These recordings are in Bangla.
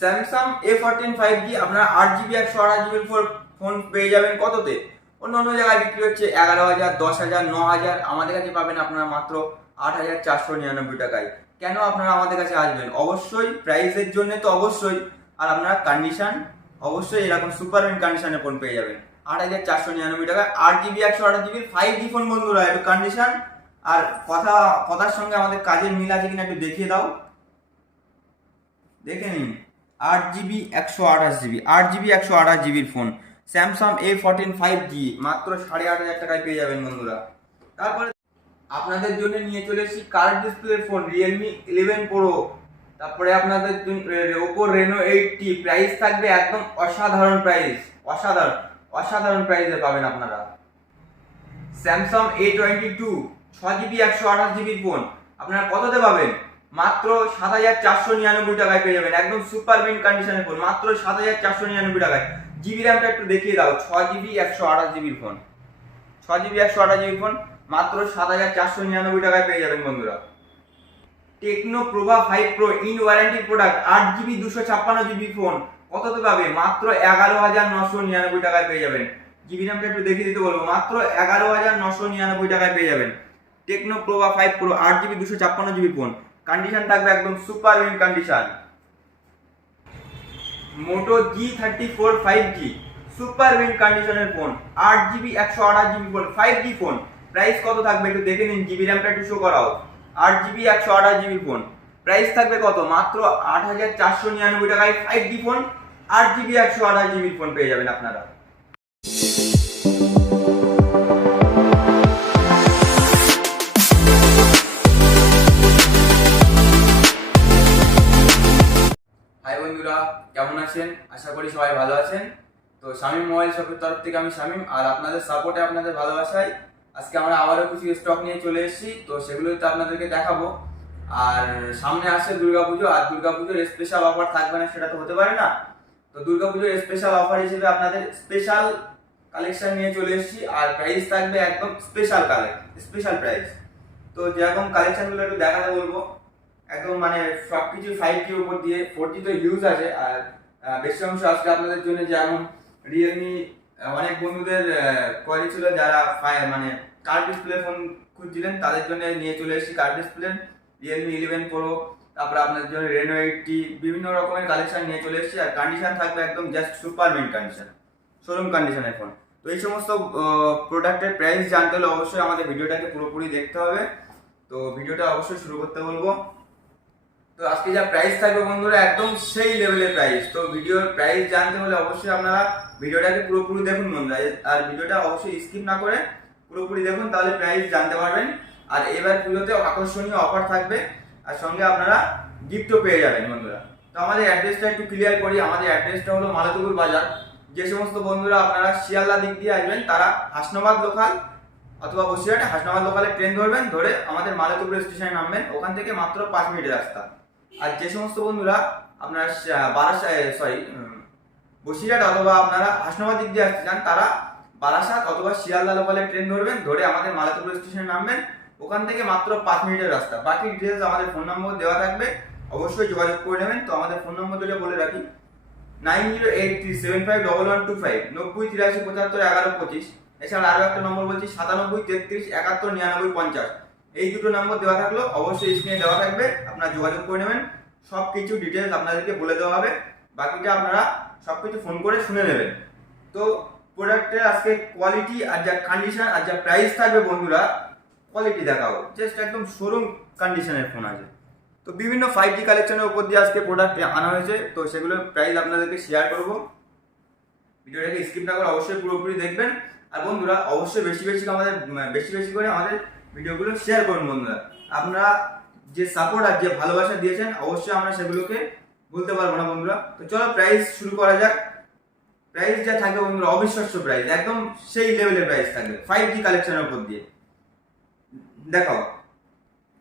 স্যামসাং A14 5G আপনারা 8GB 128GB ফোন পেয়ে যাবেন কততে? অন্য জায়গায় বিক্রি হচ্ছে 11,000, 10,000, 9,000, আমাদের কাছে পাবেন আপনারা মাত্র 8,499 টাকায়। কেন আপনারা আমাদের কাছে আসবেন? অবশ্যই প্রাইসের জন্য তো অবশ্যই, আর আপনারা কন্ডিশন অবশ্যই এরকম সুপারম্যান কন্ডিশনের ফোন পেয়ে যাবেন 8,499 টাকায়। 8GB 128GB 5G ফোন বন্ধুরা, একটু কন্ডিশন আর কথার সঙ্গে আমাদের কাজের মিল আছে কিনা একটু দেখিয়ে দাও, দেখে নিন। 8GB 128GB 8GB 128GBর phone Samsung A14 5G মাত্র 8,500 টাকায় পেয়ে যাবেন বন্ধুরা। তারপরে আপনাদের জন্য নিয়ে চলে এসেছি কার্ভ ডিসপ্লের ফোন Realme 11 Pro। তারপরে আপনাদের Oppo Reno 8T, প্রাইস থাকবে একদম অসাধারণ প্রাইস, অসাধারণ প্রাইসে পাবেন আপনারা। Samsung A22 6GB 128GB phone আপনারা কততে পাবেন? মাত্র 7,499 টাকায় পেয়ে যাবেন, একদম সুপার মিন্ট কন্ডিশনের ফোন মাত্র 7,499 টাকায়। জিবি র্যামটা একটু দেখিয়ে দাও। 6GB 128GB phone 6GB 128GB phone মাত্র 7,499 টাকায় পেয়ে যাবেন বন্ধুরা। Tecno Pova 5 Pro in warranty product 8GB 256GB phone কততে পাবে? মাত্র 11,999 টাকায় পেয়ে যাবেন। জিবি র্যামটা একটু দেখিয়ে দিতে বলবো, মাত্র 11,999 টাকায় পেয়ে যাবেন techno Pova 5 Pro 8GB 256GB phone. Condition থাকবে একদম সুপার উইন কন্ডিশন। মোটো G34 5G সুপার উইন কন্ডিশনের phone 8GB 128GB phone 5G phone. Price কত থাকবে একটু দেখে নিন, জিবি র্যামটা একটু শো করাও। 8GB 128GB ফোন প্রাইস থাকবে কত? মাত্র 8,499 টাকায় 5G phone 8GB 128GB phone পেয়ে যাবেন আপনারা। হাই বন্ধুরা, কেমন আছেন? আশা করি সবাই ভালো আছেন। তো শামীম মোবাইল শপের তরফ থেকে আমি শামীম, আর আপনাদের সাপোর্টে আপনাদের ভালোবাসায় আজকে আমরা আবারও কিছু স্টক নিয়ে চলে এসেছি। তো সেগুলোই তো আপনাদেরকে দেখাবো। আর সামনে আসছে দুর্গাপুজো, আর দুর্গাপুজোর স্পেশাল অফার থাকবে না সেটা তো হতে পারে না। তো দুর্গাপুজোর স্পেশাল অফার হিসেবে আপনাদের স্পেশাল কালেকশন নিয়ে চলে এসেছি, আর প্রাইস থাকবে একদম স্পেশাল প্রাইস। তো যেরকম কালেকশনগুলো একটু দেখাতে বলবো, একদম মানে সবকিছু 5G উপর দিয়ে। 4G তো ইউজ আছে, আর বেশি অংশ আজকে আপনাদের জন্য, যেমন রিয়েলমি অনেক বন্ধুদের কোয়ারি ছিল যারা মানে কার্ভ ডিসপ্লে ফোন খুঁজছিলেন, তাদের জন্য নিয়ে চলে এসেছি কার্ভ ডিসপ্লে Realme 11 Pro। তারপরে আপনাদের জন্য Reno 8T, বিভিন্ন রকমের কালেকশন নিয়ে চলে এসেছি, আর কন্ডিশন থাকবে একদম just super mint condition, showroom কন্ডিশনের ফোন। তো এই সমস্ত প্রোডাক্টের প্রাইস জানতে হলে অবশ্যই আমাদের ভিডিওটাকে পুরোপুরি দেখতে হবে। তো ভিডিওটা অবশ্যই শুরু করতে বলবো। তো আজকে যা প্রাইস থাকবে বন্ধুরা একদম সেই লেভেলের প্রাইস। তো ভিডিওর প্রাইস জানতে হলে অবশ্যই আপনারা ভিডিওটাকে পুরোপুরি দেখুন বন্ধুরা, আর ভিডিওটা অবশ্যই স্কিপ না করে পুরোপুরি দেখুন, তাহলে প্রাইস জানতে পারবেন। আর এবার পুজোতে আকর্ষণীয় অফার থাকবে, আর সঙ্গে আপনারা গিফটও পেয়ে যাবেন বন্ধুরা। তো আমাদের অ্যাড্রেসটা একটু ক্লিয়ার করি। আমাদের অ্যাড্রেসটা হলো মালাতুপুর বাজার। যে সমস্ত বন্ধুরা আপনারা শিয়ালদা দিক দিয়ে আসবেন তারা হাসনাবাদ লোকাল অথবা বসিরহাটে হাসনাবাদ লোকালে ট্রেন ধরবেন, ধরে আমাদের মালাতুপুর স্টেশনে নামবেন, ওখান থেকে মাত্র 5 মিনিটের রাস্তা। আর যে সমস্ত বন্ধুরা আপনারা বসিরহাট অথবা আপনারা হাসনাবাদ দিক দিয়ে আসতে চান, তারা বারাসাত অথবা শিয়ালদা লোকালে ট্রেন ধরবেন, ধরে আমাদের মালাতুপুর স্টেশনে নামবেন, ওখান থেকে মাত্র 5 মিনিটের রাস্তা। বাকি ডিটেলস আমাদের ফোন নম্বর দেওয়া থাকবে, অবশ্যই যোগাযোগ করে নেবেন। তো আমাদের ফোন নম্বর দুটো বলে রাখি, 9083751125 9083751125। এছাড়া আরো একটা নম্বর বলছি 9733719950। এই দুটো নম্বর দেওয়া থাকলো, অবশ্যই স্ক্রিনে দেওয়া থাকবে, আপনারা যোগাযোগ করে নেবেন। সব কিছু ডিটেলস আপনাদেরকে বলে দেওয়া হবে, বাকিটা আপনারা সবকিছু ফোন করে শুনে নেবেন। তো প্রোডাক্টের আজকে কোয়ালিটি আর যা কন্ডিশন আর যা প্রাইস থাকবে বন্ধুরা, কোয়ালিটি দেখাবো, জাস্ট একদম শোরুম কন্ডিশনের ফোন আছে। তো বিভিন্ন 5G কালেকশনের উপর দিয়ে আজকে প্রোডাক্ট আনা হয়েছে, তো সেগুলোর প্রাইস আপনাদেরকে শেয়ার করব। ভিডিওটাকে স্কিপ না করে অবশ্যই পুরোপুরি দেখবেন। আর বন্ধুরা অবশ্যই বেশি বেশি করে আমাদের ভিডিওগুলো শেয়ার করুন বন্ধুরা। আপনারা যে সাপোর্ট আর যে ভালোবাসা দিয়েছেন, অবশ্যই আমরা সেগুলোকে ভুলতে পারবো না বন্ধুরা। তো চলো প্রাইস শুরু করা যাক। প্রাইস যা থাকবে বন্ধুরা অবিশ্বাস্য প্রাইস, একদম সেই লেভেলের প্রাইস থাকবে 5G কালেকশনের উপর দিয়ে। দেখাও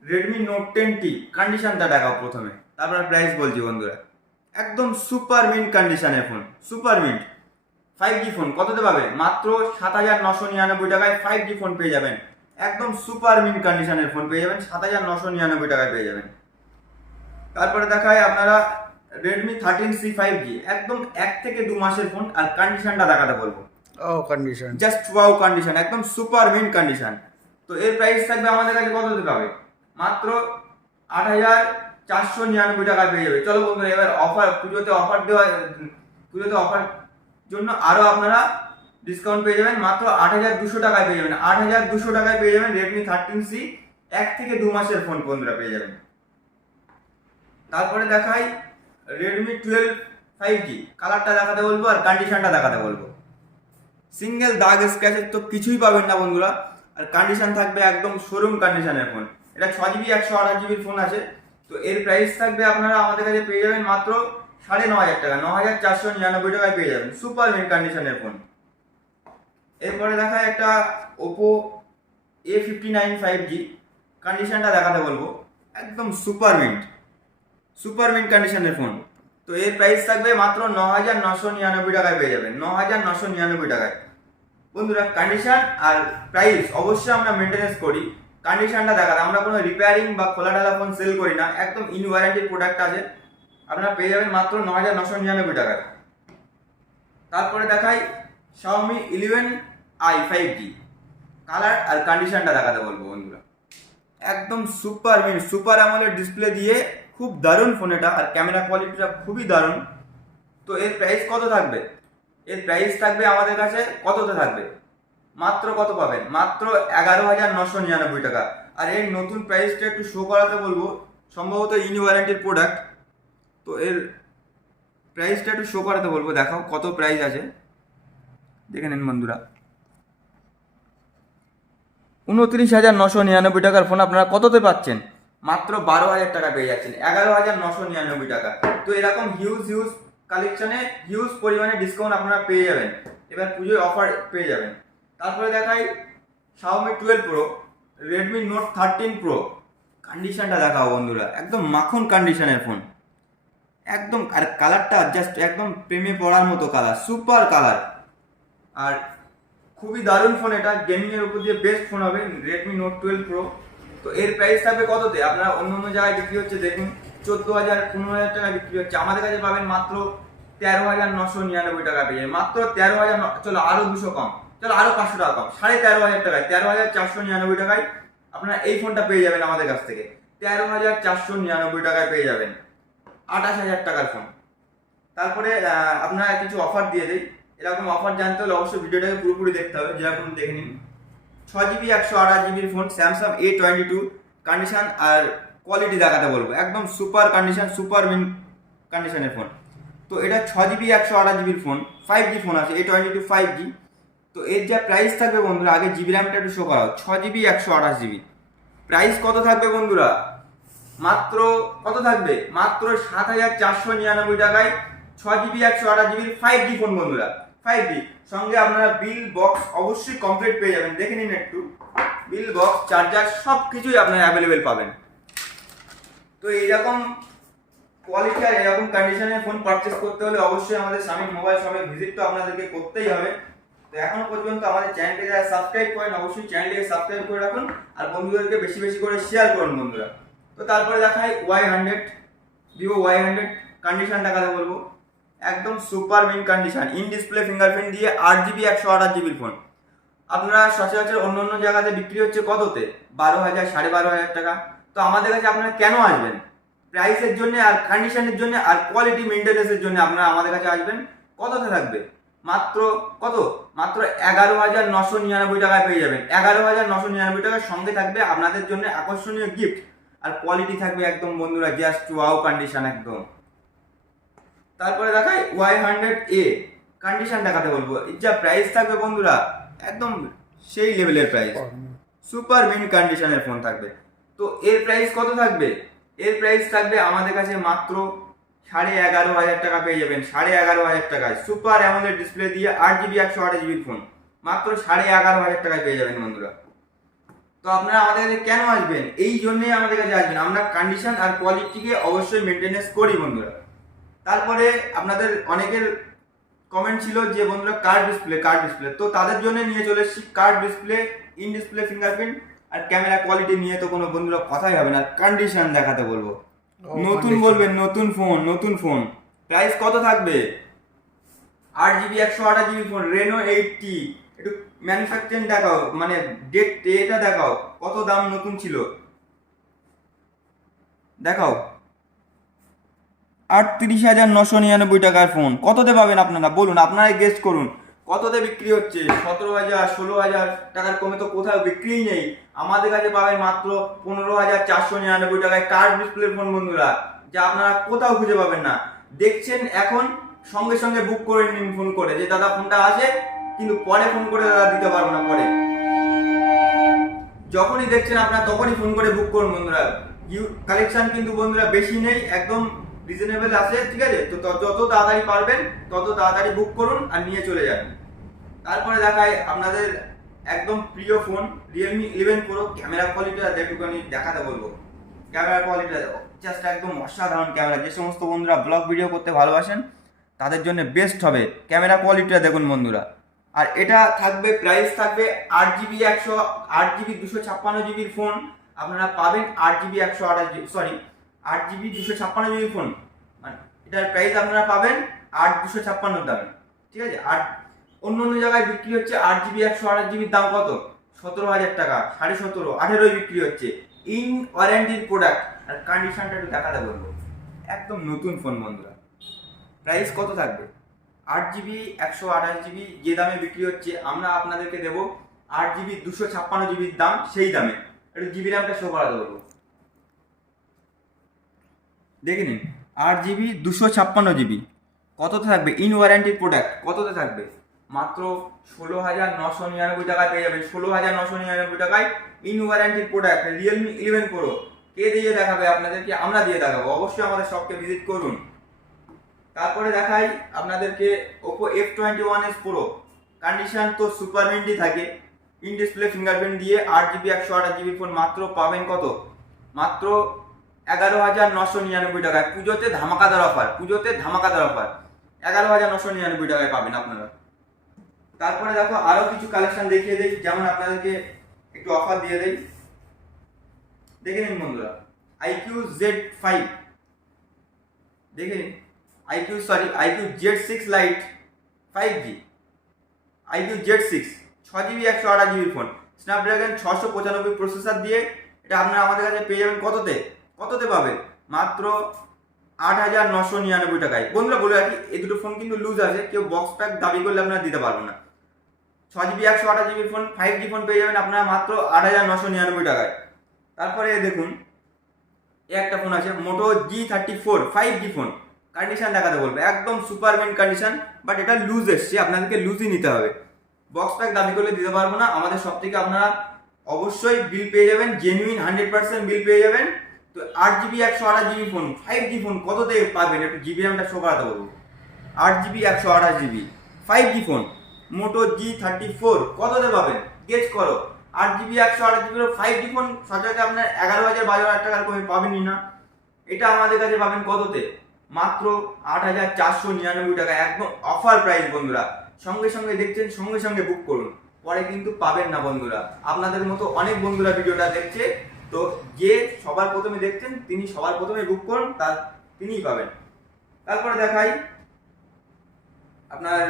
Redmi Note 10T কন্ডিশনটা দেখাও প্রথমে, তারপর প্রাইস বলছি বন্ধুরা। একদম সুপার মিন্ট কন্ডিশনের phone, super mint 5G phone কততে পাবে? মাত্র 7,999 টাকায় 5G ফোন পেয়ে যাবেন, একদম সুপার মিন্ট কন্ডিশনের ফোন পেয়ে যাবেন 7,999 টাকায় পেয়ে যাবেন। তারপরে দেখায় আপনারা Redmi 13C 5G, একদম 1 থেকে 2 মাসের ফোন। আর কন্ডিশনটা দেখাতে বলবো। কন্ডিশন জাস্ট ওয়াও কন্ডিশন, একদম সুপার মিন্ট কন্ডিশন। তো এর প্রাইস থাকবে আমাদের কাছে কত দিতে হবে? মাত্র 8,499 টাকায় পেয়ে যাবে। চলো বন্ধুরা, এবার অফার, পুজোতে অফার জন্য আরো আপনারা ডিসকাউন্ট পেয়ে যাবেন। মাত্র 8,200 টাকায় পেয়ে যাবেন। 8,200 টাকায় পেয়ে যাবেন Redmi 13C 1 থেকে 2 মাসের ফোন বন্ধুরা পেয়ে যাবেন। তারপরে দেখাই Redmi 12 5G, কালারটা দেখাতে বলবো আর কন্ডিশনটা দেখাতে বলবো। সিঙ্গেল দাগ স্ক্র্যাচের তো কিছুই পাবেন না বন্ধুরা। আর কন্ডিশন থাকবে একদম শোরুম কন্ডিশনের ফোন। এটা 6GB 128GB ফোন আছে। তো এর প্রাইস থাকবে আপনারা আমাদের কাছে পেয়ে যাবেন মাত্র 9,500 টাকা, 9,499 টাকায় পেয়ে যাবেন সুপার মিন্ট কন্ডিশনের ফোন। এরপরে দেখায় একটা Oppo A59 5G, কন্ডিশনটা দেখাতে বলবো। একদম সুপার মিন্ট কন্ডিশনের ফোন। তো এর প্রাইস থাকবে মাত্র 9,999 টাকায় পেয়ে যাবেন, 9,999 টাকায়। বন্ধুরা, কন্ডিশন আর প্রাইস অবশ্যই আমরা মেনটেনেন্স করি। কন্ডিশনটা দেখাতে, আমরা কোনো রিপেয়ারিং বা খোলা ডালা ফোন সেল করি না, একদম ইন ওয়ারেন্টির প্রোডাক্ট আছে। আপনারা পেয়ে যাবেন মাত্র 9,999 টাকায়। তারপরে দেখাই Xiaomi 11i 5G, কালার আর কন্ডিশনটা দেখাতে বলবো বন্ধুরা। একদম super mint, super AMOLED display দিয়ে খুব দারুণ ফোন এটা, আর ক্যামেরা কোয়ালিটিটা খুবই দারুণ। তো এর প্রাইস কত থাকবে? এর প্রাইস থাকবে আমাদের কাছে কততে থাকবে? মাত্র কত পাবেন? মাত্র 11,999 টাকা। আর এর নতুন প্রাইসটা একটু শো করাতে বলবো, সম্ভবত ইন ওয়ারেন্টির প্রোডাক্ট। তো এর প্রাইসটা একটু শো করাতে বলবো, দেখাও কত প্রাইস আছে, দেখে নিন বন্ধুরা। 29,999 টাকার ফোন আপনারা কততে পাচ্ছেন? মাত্র 12,000 টাকা পেয়ে যাচ্ছেন, 11,999 টাকা। তো এরকম হিউজ কালেকশনে হিউজ পরিমাণে ডিসকাউন্ট আপনারা পেয়ে যাবেন। এবার পুজোয় অফার পেয়ে যাবেন। তারপরে দেখাই Xiaomi 12 Pro, Redmi Note 13 Pro, কন্ডিশনটা দেখাও বন্ধুরা। একদম মাখন কন্ডিশনের ফোন, একদম। আর কালারটা জাস্ট একদম প্রেমে পড়ার মতো কালার, সুপার কালার। আর খুবই দারুণ ফোন এটা, গেমিং এর উপর দিয়ে বেস্ট ফোন হবে Redmi Note 12 Pro। তো এর প্রাইস থাকবে কততে? আপনারা অন্য জায়গায় বিক্রি হচ্ছে দেখুন 14,000 15,000 টাকা বিক্রি হচ্ছে, আমাদের কাছে পাবেন মাত্র 13,999 টাকা পেয়ে যাবেন। মাত্র 13,000, চলো আরো 200 কম, চলো আরো 500 টাকা কম, 13,500 টাকায়, 13,499 টাকায় আপনারা এই ফোনটা পেয়ে যাবেন আমাদের কাছ থেকে। 13,499 টাকায় পেয়ে যাবেন 28,000 টাকার ফোন। তারপরে আপনারা কিছু অফার দিয়ে দেই। এরকম অফার জানতে হলে অবশ্যই ভিডিওটাকে পুরোপুরি দেখতে হবে, যেরকম দেখে নিন। 6GB 128GB phone Samsung A22, condition আর কোয়ালিটি দেখাতে বলবো। একদম সুপার কন্ডিশন, সুপার মিন্ট কন্ডিশনের ফোন। তো এটা 6GB 128GB phone, 5G phone আছে A22 5G। তো এর যা প্রাইস থাকবে বন্ধুরা, আগে জিবি র্যামটা একটু শো করাও। 6GB 128GB প্রাইস কত থাকবে বন্ধুরা? মাত্র কত থাকবে? মাত্র 7,499 টাকায় 6GB 128GB 5G ফোন বন্ধুরা, 5G। সঙ্গে আপনারা বিল বক্স অবশ্যই কমপ্লিট পেয়ে যাবেন, দেখে নিন একটু। বিল বক্স, চার্জার সব কিছুই আপনারা অ্যাভেলেবেল পাবেন। তো এইরকম কোয়ালিটি আর এরকম কন্ডিশনের ফোন পারচেস করতে হলে অবশ্যই আমাদের শামিম মোবাইল শপে ভিজিট তো আপনাদেরকে করতেই হবে। তো এখনো পর্যন্ত আমাদের চ্যানেলটি যারা সাবস্ক্রাইব করেন, অবশ্যই চ্যানেলটিকে সাবস্ক্রাইব করে রাখুন আর বন্ধুদেরকে বেশি বেশি করে শেয়ার করুন বন্ধুরা। তো তারপরে দেখাই Y100, ভিভো Y100, কন্ডিশনটা কথা বলবো। একদম super mint condition, in display fingerprint দিয়ে 8GB 128GB ফোন। আপনারা সচরাচর অন্য জায়গাতে বিক্রি হচ্ছে কততে? 12,000 12,500 টাকা। তো আমাদের কাছে আপনারা কেন আসবেন? প্রাইসের জন্য আর কন্ডিশনের জন্য আর কোয়ালিটি মেনটেনেন্সের জন্য আপনারা আমাদের কাছে আসবেন। কততে থাকবে? মাত্র কত? মাত্র 11,999 টাকায় পেয়ে যাবেন। 11,999 টাকার সঙ্গে থাকবে আপনাদের জন্য আকর্ষণীয় গিফট, আর কোয়ালিটি থাকবে একদম বন্ধুরা জাস্ট ওয়াও কন্ডিশন একদম। তারপরে দেখাই Y100A, কন্ডিশন দেখাতে বলবো। যা প্রাইস থাকবে বন্ধুরা, একদম সেই লেভেলের প্রাইস, সুপার মিন্ট কন্ডিশনের ফোন থাকবে। তো এর প্রাইস কত থাকবে? এর প্রাইস থাকবে আমাদের কাছে মাত্র 11,500 টাকা পেয়ে যাবেন, 11,500 টাকায় সুপার অ্যামোলেড ডিসপ্লে দিয়ে 8GB 128GB ফোন মাত্র 11,500 টাকায় পেয়ে যাবেন বন্ধুরা। তো আপনারা আমাদের কাছে কেন আসবেন? এই জন্যই আমাদের কাছে আসবেন, আমরা কন্ডিশন আর কোয়ালিটিকে অবশ্যই মেনটেনেন্স করি বন্ধুরা। তারপরে আপনাদের অনেকের কমেন্ট ছিল যে বন্ধুরা কার্ড ডিসপ্লে, তো তাদের জন্য নিয়ে চলে এসেছি card display, in display fingerprint আর ক্যামেরা কোয়ালিটি নিয়ে তো কোনো বন্ধুরা কথাই হবে না, কন্ডিশন দেখাতে বলবো। নতুন বলবেন, নতুন ফোন। প্রাইস কত থাকবে? 8 GB 128 GB ফোন, রেনো 80। একটু ম্যানুফ্যাকচারিং দেখাও, মানে ডেটটা দেখাও, কত দাম নতুন ছিল দেখাও। 38,999 টাকার ফোন কততে পাবেন আপনারা? বলুন, আপনারাই গেস্ট করুন কততে বিক্রি হচ্ছে। 17,000 16,000 টাকার কমে তো কোথাও বিক্রিই নেই। আমাদের কাছে পাবেন মাত্র 15,499 টাকায় কার্ভ ডিসপ্লে ফোন বন্ধুরা, যা আপনারা কোথাও খুঁজে পাবেন না। দেখছেন এখন, সঙ্গে সঙ্গে বুক করে নিন ফোন করে, যে দাদা ফোনটা আছে, কিন্তু পরে ফোন করে দাদা দিতে পারবো না। পরে যখনই দেখছেন আপনারা তখনই ফোন করে বুক করুন বন্ধুরা। কালেকশন কিন্তু বন্ধুরা বেশি নেই, একদম রিজনেবল আছে, ঠিক আছে? তো যত তাড়াতাড়ি পারবেন তত তাড়াতাড়ি বুক করুন আর নিয়ে চলে যান। তারপরে দেখায় আপনাদের একদম প্রিয় ফোন রিয়েলমি 11 প্রো। ক্যামেরা কোয়ালিটিটা একটুখানি দেখাতে বলবো। ক্যামেরা কোয়ালিটিটা জাস্ট একদম অসাধারণ ক্যামেরা। যে সমস্ত বন্ধুরা ব্লগ ভিডিও করতে ভালোবাসেন তাদের জন্য বেস্ট হবে। ক্যামেরা কোয়ালিটিটা দেখুন বন্ধুরা। আর এটা থাকবে, প্রাইস থাকবে 8GB 256GB ফোন আপনারা পাবেন। 8GB 256GB ফোন, মানে এটার প্রাইস আপনারা পাবেন 8,256 দামে, ঠিক আছে? অন্য জায়গায় বিক্রি হচ্ছে 8GB 128GB দাম কত? 17,000 টাকা, 17.5 18 বিক্রি হচ্ছে। In ওয়ারেন্টির product. আর কন্ডিশনটা একটু দেখাতে বলবো, একদম নতুন ফোন বন্ধুরা। প্রাইস কত থাকবে? 8GB 128GB যে দামে বিক্রি হচ্ছে, আমরা আপনাদেরকে দেবো 8GB 256GB দাম, সেই দামে। একটু জিবি র্যামটা শো করাতে বলবো, দেখে নিন। 8GB 256GB কততে থাকবে? ইন ওয়ারেন্টির প্রোডাক্ট কততে থাকবে? মাত্র 16,999 টাকায় পেয়ে যাবেন। 16,999 টাকায় ইন ওয়ারেন্টির প্রোডাক্ট রিয়েলমি 11 প্রো। কে দিয়ে দেখাবে আপনাদেরকে? আমরা দিয়ে দেখাবো। অবশ্যই আমাদের শপকে ভিজিট করুন। তারপরে দেখাই আপনাদেরকে ওপো F21s প্রো। কন্ডিশন তো সুপার মিন্টই থাকে। ইন ডিসপ্লে ফিঙ্গারপ্রিন্ট দিয়ে 8GB 128GB ফোন মাত্র পাবেন কত? মাত্র 11,999 টাকায়। পুজোতে ধামাকাদার অফার, 11,999 টাকায় পাবেন আপনারা। তারপরে দেখো আরো কিছু কালেকশন দেখিয়ে দেই, যেমন আপনাদেরকে একটু অফার দিয়ে দেই, দেখে নিন বন্ধুরা। IQ Z5 দেখে নিন। IQ Z6 Lite 5G, IQ Z6 6GB 128GB phone, Snapdragon 695 processor দিয়ে। এটা আপনারা আমাদের কাছে পেয়ে যাবেন কততে পাবেন? মাত্র 8,999 টাকায়। বন্ধুরা বলে রাখি, এই দুটো ফোন কিন্তু লুজ আছে, কেউ বক্স প্যাক দাবি করলে আপনারা দিতে পারবেন না। 6GB 128GB phone 5G phone পেয়ে যাবেন আপনারা মাত্র 8,999 টাকায়। তারপরে দেখুন, একটা ফোন আছে মোটো G34 5G ফোন। কন্ডিশন দেখাতে বলবে, একদম সুপার মিন্ট কন্ডিশন, বাট এটা লুজ এসছে, আপনাদেরকে লুজই নিতে হবে। বক্স প্যাক দাবি করলে দিতে পারবো না। আমাদের সব থেকে আপনারা অবশ্যই বিল পেয়ে যাবেন, জেনুইন 100% বিল পেয়ে যাবেন। তো 8GB 128GB phone 5G phone কততে পাবেন? একটু জিবি র্যামটা শো করাতে বলবো। 8GB 128GB 5G ফোন মোটো G34 কততে পাবেন? গেস করো। 8GB 128GB 5G ফোন সচরাচর আপনার 11,000 12,000 টাকার কমে পাবেনই না। এটা আমাদের কাছে পাবেন কততে? মাত্র 8,499 টাকা। একদম অফার প্রাইস বন্ধুরা। সঙ্গে সঙ্গে দেখছেন, সঙ্গে সঙ্গে বুক করুন, পরে কিন্তু পাবেন না বন্ধুরা। আপনাদের মতো অনেক বন্ধুরা ভিডিওটা দেখছে, তো যে সবার প্রথমে দেখছেন তিনি সবার প্রথমে বুক করুন, তিনিই পাবেন। তারপরে দেখাই আপনার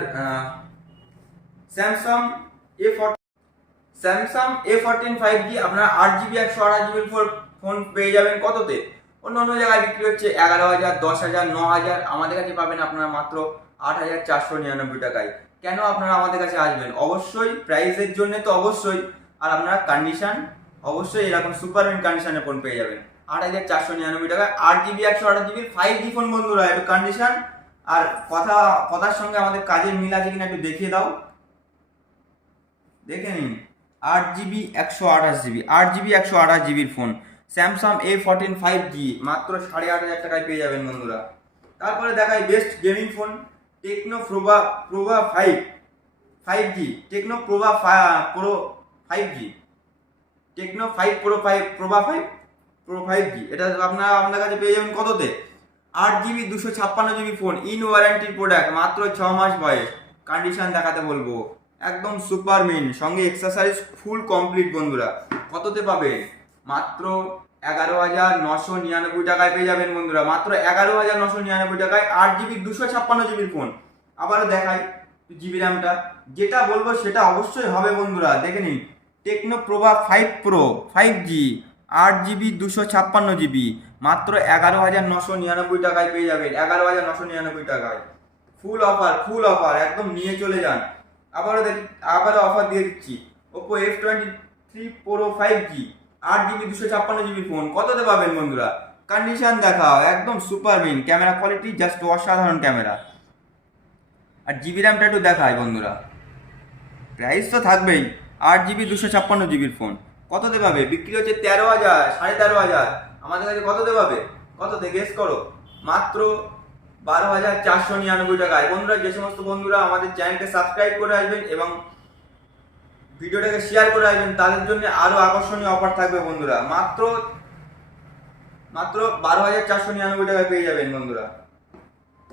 স্যামসাং A14 5G আপনারা 8GB 128GB ফোন পেয়ে যাবেন কততে? অন্য জায়গায় বিক্রি হচ্ছে 11,000 10,000 9,000, আমাদের কাছে পাবেন আপনারা মাত্র 8,499 টাকায়। কেন আপনারা আমাদের কাছে আসবেন? অবশ্যই প্রাইসের জন্য তো অবশ্যই, আর আপনারা কন্ডিশন অবশ্যই এরকম সুপার মিন্ট কন্ডিশনের ফোন পেয়ে যাবেন 8,499 টাকায়। 8GB 128GB 5G ফোন বন্ধুরা, একটু কন্ডিশন আর কথার সঙ্গে আমাদের কাজের মিল আছে কিনা একটু দেখিয়ে দাও, দেখে নিন। 8GB 128GB phone Samsung A14 5G মাত্র 8,500 টাকায় পেয়ে যাবেন বন্ধুরা। তারপরে দেখাই best gaming phone Tecno Pova 5G, Tecno Pova Pro 5G, Tecno 5 Pova 5G। এটা আপনারা আপনার কাছে পেয়ে যাবেন কততে? 8GB 256GB phone, in ওয়ারেন্টির product, মাত্র 6 মাস বয়স। কন্ডিশন দেখাতে বলবো, একদম সুপার মিন, সঙ্গে এক্সারসাইজ ফুল কমপ্লিট বন্ধুরা। কততে পাবে? মাত্র 11,999 টাকায় পেয়ে যাবেন বন্ধুরা, মাত্র 11,999 টাকায় 8 GB 256 GB ফোন। আবারও দেখাই জিবি র্যামটা, যেটা বলবো সেটা অবশ্যই হবে বন্ধুরা, দেখে নিন। Techno Pova 5 pro 5G 8 GB 256 GB, মাত্র 11,999 টাকায় পেয়ে যাবেন। 11,999 টাকায় ফুল অফার, একদম নিয়ে চলে যান। আবারও অফার দিয়ে দিচ্ছি। Oppo F23 Pro 5G 8 GB 256 GB phone কততে পাবেন বন্ধুরা? কন্ডিশন দেখাও, একদম super mint, camera quality just অসাধারণ ক্যামেরা। আর জিবি র্যামটা একটু দেখায় বন্ধুরা, প্রাইস তো থাকবেই। 8 GB 256 GB ফোন কততে পাবে? বিক্রি হচ্ছে 13,000, 13,500। আমাদের কাছে কততে পাবে? কততে গেস করো? মাত্র 12,499 টাকায়। বন্ধুরা, যে সমস্ত বন্ধুরা আমাদের চ্যানেলকে সাবস্ক্রাইব করে আসবেন এবং ভিডিওটাকে শেয়ার করে আসবেন, তাদের জন্য আরো আকর্ষণীয় অফার থাকবে বন্ধুরা। মাত্র 12,499 টাকায় পেয়ে যাবেন বন্ধুরা।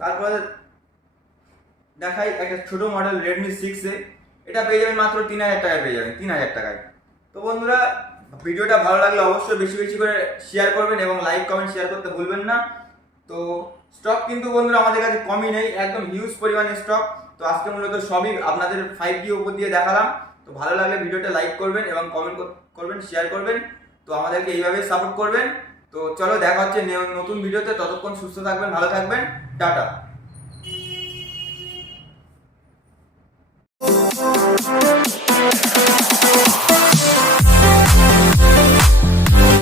তারপরে দেখাই একটা ছোট মডেল রেডমি 6A, এটা পেয়ে যাবেন মাত্র 3,000 টাকায় পেয়ে যাবেন, 3,000 টাকায়। তো বন্ধুরা, ভিডিওটা ভালো লাগলে অবশ্যই বেশি বেশি করে শেয়ার করবেন এবং লাইক কমেন্ট শেয়ার করতে ভুলবেন না। তো স্টক কিন্তু বন্ধুরা আমাদের কাছে কমই নেই, একদম হিউজ পরিমাণে স্টক। তো আজকে মূলত সবই আপনাদের 5G ওপর দিয়ে দেখালাম। তো ভালো লাগলে ভিডিওটা লাইক করবেন এবং কমেন্ট করবেন, শেয়ার করবেন। তো আমাদেরকে এইভাবে সাপোর্ট করবেন। তো চলো, দেখা হচ্ছে নতুন ভিডিওতে। ততক্ষণ সুস্থ থাকবেন, ভালো থাকবেন, টাটা।